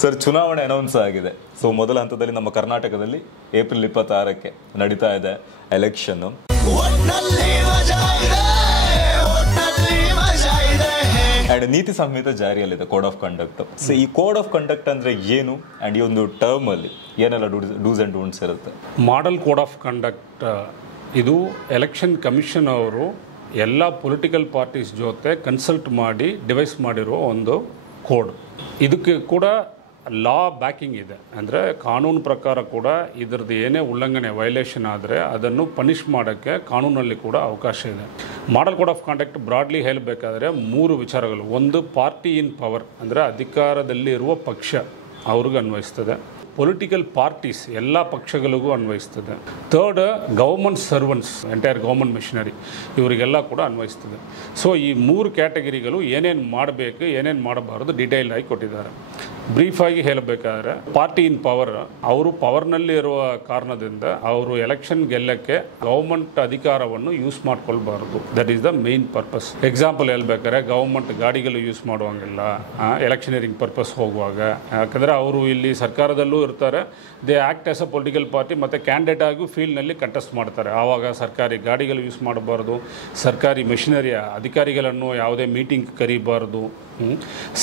Sir, ಚುನಾವಣೆ announce ಆಗಿದೆ. So ಮೊದಲ ಹಂತದಲ್ಲಿ ನಮ್ಮ ಕರ್ನಾಟಕದಲ್ಲಿ ಏಪ್ರಿಲ್ 26ಕ್ಕೆ ನಡೀತಾ ಇದೆ ಎಲೆಕ್ಷನ್. ಅಂಡ್ ನೀತಿ ಸಂಹಿತೆ ಜಾರಿಯಲ್ಲಿದೆ, ಕೋಡ್ ಆಫ್ ಕಂಡಕ್ಟ್. ಸೊ ಈ ಕೋಡ್ ಆಫ್ ಕಂಡಕ್ಟ್ ಅಂದ್ರೆ ಏನು, ಅಂಡ್ ಈ ಒಂದು ಟರ್ಮ್ ಅಲ್ಲಿ ಏನೆಲ್ಲ ಡೂಸ್ ಅಂಡ್ ಡೋಂಟ್ಸ್ ಇರುತ್ತೆ? ಮಾಡೆಲ್ ಕೋಡ್ ಆಫ್ ಕಂಡಕ್ಟ್ ಇದು ಎಲೆಕ್ಷನ್ ಕಮಿಷನ್ ಅವರು ಎಲ್ಲ ಪೊಲಿಟಿಕಲ್ ಪಾರ್ಟೀಸ್ ಜೊತೆ ಕನ್ಸಲ್ಟ್ ಮಾಡಿ ಡಿವೈಸ್ ಮಾಡಿರೋ ಒಂದು ಕೋಡ್. ಇದಕ್ಕೆ ಕೂಡ ಲಾ ಬ್ಯಾಕಿಂಗ್ ಇದೆ. ಅಂದರೆ ಕಾನೂನು ಪ್ರಕಾರ ಕೂಡ ಇದರದ್ದು ಏನೇ ಉಲ್ಲಂಘನೆ ವೈಲೇಷನ್ ಆದರೆ ಅದನ್ನು ಪನಿಷ್ ಮಾಡೋಕ್ಕೆ ಕಾನೂನಲ್ಲಿ ಕೂಡ ಅವಕಾಶ ಇದೆ. Model code of conduct broadly ಹೇಳಬೇಕಾದ್ರೆ 3 ವಿಚಾರಗಳು. ಒಂದು, ಪಾರ್ಟಿ ಇನ್ ಪವರ್ ಅಂದರೆ ಅಧಿಕಾರದಲ್ಲಿ ಇರುವ ಪಕ್ಷ ಅವ್ರಿಗೆ ಅನ್ವಯಿಸ್ತದೆ. ಪೊಲಿಟಿಕಲ್ ಪಾರ್ಟೀಸ್ ಎಲ್ಲ ಪಕ್ಷಗಳಿಗೂ ಅನ್ವಯಿಸ್ತದೆ. Third, government servants, entire government machinery, ಇವರಿಗೆಲ್ಲ ಕೂಡ ಅನ್ವಯಿಸ್ತದೆ. ಸೊ ಈ 3 ಕ್ಯಾಟಗರಿಗಳು ಏನೇನು ಮಾಡಬೇಕು ಏನೇನು ಮಾಡಬಾರ್ದು ಡೀಟೇಲ್ ಆಗಿ ಕೊಟ್ಟಿದ್ದಾರೆ. ಬ್ರೀಫಾಗಿ ಹೇಳಬೇಕಾದ್ರೆ, ಪಾರ್ಟಿ ಇನ್ ಪವರ್ ಅವರು ಪವರ್ನಲ್ಲಿ ಇರುವ ಕಾರಣದಿಂದ ಅವರು ಎಲೆಕ್ಷನ್ ಗೆಲ್ಲಕ್ಕೆ ಗೌರ್ಮೆಂಟ್ ಅಧಿಕಾರವನ್ನು ಯೂಸ್ ಮಾಡ್ಕೊಳ್ಬಾರ್ದು. That is the main purpose. Example ಹೇಳ್ಬೇಕಾದ್ರೆ, ಗೌರ್ಮೆಂಟ್ ಗಾಡಿಗಳು ಯೂಸ್ ಮಾಡುವಂಗಿಲ್ಲ ಎಲೆಕ್ಷನರಿಂಗ್ ಪರ್ಪಸ್ ಹೋಗುವಾಗ. ಯಾಕಂದರೆ ಅವರು ಇಲ್ಲಿ ಸರ್ಕಾರದಲ್ಲೂ ಇರ್ತಾರೆ, they act as a political party, ಮತ್ತು ಕ್ಯಾಂಡಿಡೇಟ್ ಆಗಿ ಫೀಲ್ಡ್ನಲ್ಲಿ ಕಂಟೆಸ್ಟ್ ಮಾಡ್ತಾರೆ. ಆವಾಗ ಸರ್ಕಾರಿ ಗಾಡಿಗಳು ಯೂಸ್ ಮಾಡಬಾರ್ದು, ಸರ್ಕಾರಿ ಮೆಷಿನರಿಯ ಅಧಿಕಾರಿಗಳನ್ನು ಯಾವುದೇ ಮೀಟಿಂಗ್ ಕರೀಬಾರ್ದು,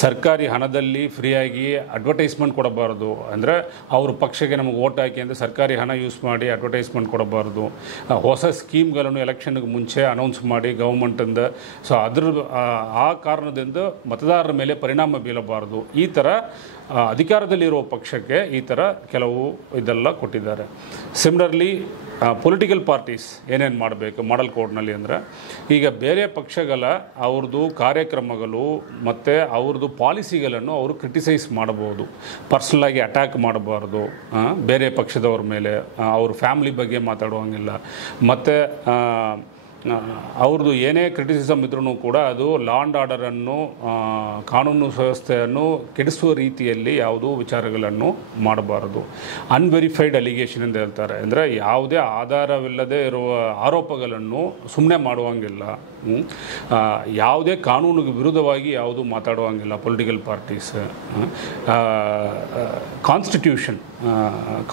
ಸರ್ಕಾರಿ ಹಣದಲ್ಲಿ ಫ್ರೀಯಾಗಿ ಅಡ್ವರ್ಟೈಸ್ಮೆಂಟ್ ಕೊಡಬಾರ್ದು. ಅಂದರೆ ಅವ್ರ ಪಕ್ಷಕ್ಕೆ ನಮಗೆ ಓಟ್ ಹಾಕಿ ಅಂದರೆ ಸರ್ಕಾರಿ ಹಣ ಯೂಸ್ ಮಾಡಿ ಅಡ್ವರ್ಟೈಸ್ಮೆಂಟ್ ಕೊಡಬಾರ್ದು. ಹೊಸ ಸ್ಕೀಮ್ಗಳನ್ನು ಎಲೆಕ್ಷನ್ಗೆ ಮುಂಚೆ ಅನೌನ್ಸ್ ಮಾಡಿ ಗೌರ್ಮೆಂಟಿಂದ, ಸೊ ಆ ಕಾರಣದಿಂದ ಮತದಾರರ ಮೇಲೆ ಪರಿಣಾಮ ಬೀಳಬಾರ್ದು. ಈ ಥರ ಅಧಿಕಾರದಲ್ಲಿರುವ ಪಕ್ಷಕ್ಕೆ ಈ ಥರ ಕೆಲವು ಇದೆಲ್ಲ ಕೊಟ್ಟಿದ್ದಾರೆ. ಸಿಮಿಲರ್ಲಿ ಪೊಲಿಟಿಕಲ್ ಪಾರ್ಟೀಸ್ ಏನೇನು ಮಾಡಬೇಕು ಮಾಡೆಲ್ ಕೋಡ್ನಲ್ಲಿ ಅಂದರೆ, ಈಗ ಬೇರೆ ಪಕ್ಷಗಳ ಅವ್ರದ್ದು ಕಾರ್ಯಕ್ರಮಗಳು ಮತ್ತು ಅವ್ರದ್ದು ಪಾಲಿಸಿಗಳನ್ನು ಅವರು ಕ್ರಿಟಿಸೈಸ್ ಮಾಡಬಹುದು. ಪರ್ಸ್ನಲಾಗಿ ಅಟ್ಯಾಕ್ ಮಾಡಬಾರ್ದು ಬೇರೆ ಪಕ್ಷದವ್ರ ಮೇಲೆ, ಅವ್ರ ಫ್ಯಾಮ್ಲಿ ಬಗ್ಗೆ ಮಾತಾಡುವಂಗಿಲ್ಲ. ಮತ್ತು ಅವ್ರದ್ದು ಏನೇ ಕ್ರಿಟಿಸಿಸಮ್ ಇದ್ರೂ ಕೂಡ ಅದು ಲಾ ಆ್ಯಂಡ್ ಆರ್ಡರನ್ನು, ಕಾನೂನು ವ್ಯವಸ್ಥೆಯನ್ನು ಕೆಡಿಸುವ ರೀತಿಯಲ್ಲಿ ಯಾವುದೂ ವಿಚಾರಗಳನ್ನು ಮಾಡಬಾರದು. ಅನ್ವೆರಿಫೈಡ್ ಅಲಿಗೇಷನ್ ಅಂತ ಹೇಳ್ತಾರೆ. ಅಂದರೆ ಯಾವುದೇ ಆಧಾರವಿಲ್ಲದೆ ಇರುವ ಆರೋಪಗಳನ್ನು ಸುಮ್ಮನೆ ಮಾಡುವಂಗಿಲ್ಲ. ಯಾವುದೇ ಕಾನೂನಿಗೆ ವಿರುದ್ಧವಾಗಿ ಯಾವುದು ಮಾತಾಡುವಂಗಿಲ್ಲ ಪೊಲಿಟಿಕಲ್ ಪಾರ್ಟೀಸ್.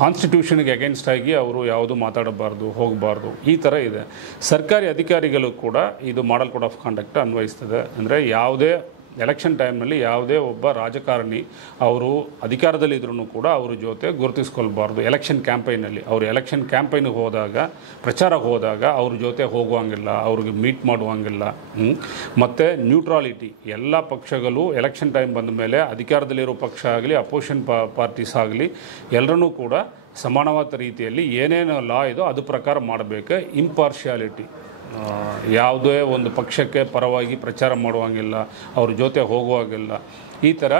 ಕಾನ್ಸ್ಟಿಟ್ಯೂಷನ್ಗೆ ಅಗೇನ್ಸ್ಟ್ ಆಗಿ ಅವರು ಯಾವುದು ಮಾತಾಡಬಾರ್ದು, ಹೋಗಬಾರ್ದು. ಈ ಥರ ಇದೆ. ಸರ್ಕಾರಿ ಅಧಿಕಾರಿಗಳು ಕೂಡ ಇದು ಮಾಡೆಲ್ ಕೋಡ್ ಆಫ್ ಕಾಂಡಕ್ಟ್ ಅನ್ವಯಿಸ್ತದೆ. ಅಂದರೆ ಯಾವುದೇ ಎಲೆಕ್ಷನ್ ಟೈಮ್ನಲ್ಲಿ ಯಾವುದೇ ಒಬ್ಬ ರಾಜಕಾರಣಿ ಅವರು ಅಧಿಕಾರದಲ್ಲಿ ಇದ್ರೂ ಕೂಡ ಅವ್ರ ಜೊತೆ ಗುರುತಿಸ್ಕೊಳ್ಬಾರ್ದು. ಎಲೆಕ್ಷನ್ ಕ್ಯಾಂಪೈನಲ್ಲಿ ಅವರು ಎಲೆಕ್ಷನ್ ಕ್ಯಾಂಪೈನಿಗೆ ಹೋದಾಗ, ಪ್ರಚಾರಕ್ಕೆ ಹೋದಾಗ ಅವ್ರ ಜೊತೆ ಹೋಗುವಂಗಿಲ್ಲ, ಅವ್ರಿಗೆ ಮೀಟ್ ಮಾಡುವಂಗಿಲ್ಲ. ಮತ್ತು ನ್ಯೂಟ್ರಾಲಿಟಿ, ಎಲ್ಲ ಪಕ್ಷಗಳು ಎಲೆಕ್ಷನ್ ಟೈಮ್ ಬಂದ ಮೇಲೆ ಅಧಿಕಾರದಲ್ಲಿರೋ ಪಕ್ಷ ಆಗಲಿ ಅಪೋಸಿಷನ್ ಪಾರ್ಟೀಸ್ ಆಗಲಿ ಎಲ್ಲರೂ ಕೂಡ ಸಮಾನವಾದ ರೀತಿಯಲ್ಲಿ ಏನೇನು ಲಾ ಇದೋ ಅದು ಪ್ರಕಾರ ಮಾಡಬೇಕು. ಇಂಪಾರ್ಶಿಯಾಲಿಟಿ, ಯಾವುದೇ ಒಂದು ಪಕ್ಷಕ್ಕೆ ಪರವಾಗಿ ಪ್ರಚಾರ ಮಾಡುವಂಗಿಲ್ಲ, ಅವ್ರ ಜೊತೆ ಹೋಗುವಾಗಿಲ್ಲ. ಈ ಥರ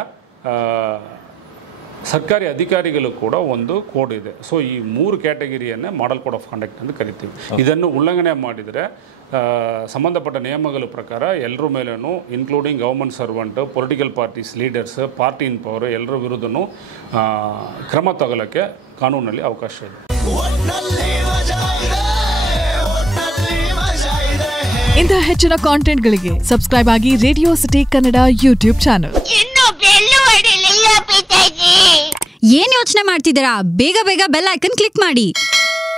ಸರ್ಕಾರಿ ಅಧಿಕಾರಿಗಳು ಕೂಡ ಒಂದು ಕೋಡ್ ಇದೆ. ಸೊ ಈ 3 ಕ್ಯಾಟಗರಿಯನ್ನೇ ಮಾಡೆಲ್ ಕೋಡ್ ಆಫ್ ಕಾಂಡಕ್ಟ್ ಅಂತ ಕರಿತೀವಿ. ಇದನ್ನು ಉಲ್ಲಂಘನೆ ಮಾಡಿದರೆ ಸಂಬಂಧಪಟ್ಟ ನಿಯಮಗಳ ಪ್ರಕಾರ ಎಲ್ಲರ ಮೇಲೂ, including government servant, political parties leaders, party in power ಎಲ್ಲರ ವಿರುದ್ಧನೂ ಕ್ರಮ ತಗೊಳ್ಳೋಕ್ಕೆ ಕಾನೂನಲ್ಲಿ ಅವಕಾಶ ಇದೆ. ಇಂತಹ ಹೆಚ್ಚಿನ ಕಾಂಟೆಂಟ್ಗಳಿಗೆ ಸಬ್ಸ್ಕ್ರೈಬ್ ಆಗಿ radio city Kannada YouTube channel. ಏನ್ ಯೋಚನೆ ಮಾಡ್ತಿದ್ದೀರಾ? ಬೇಗ ಬೇಗ ಬೆಲ್ ಐಕನ್ ಕ್ಲಿಕ್ ಮಾಡಿ.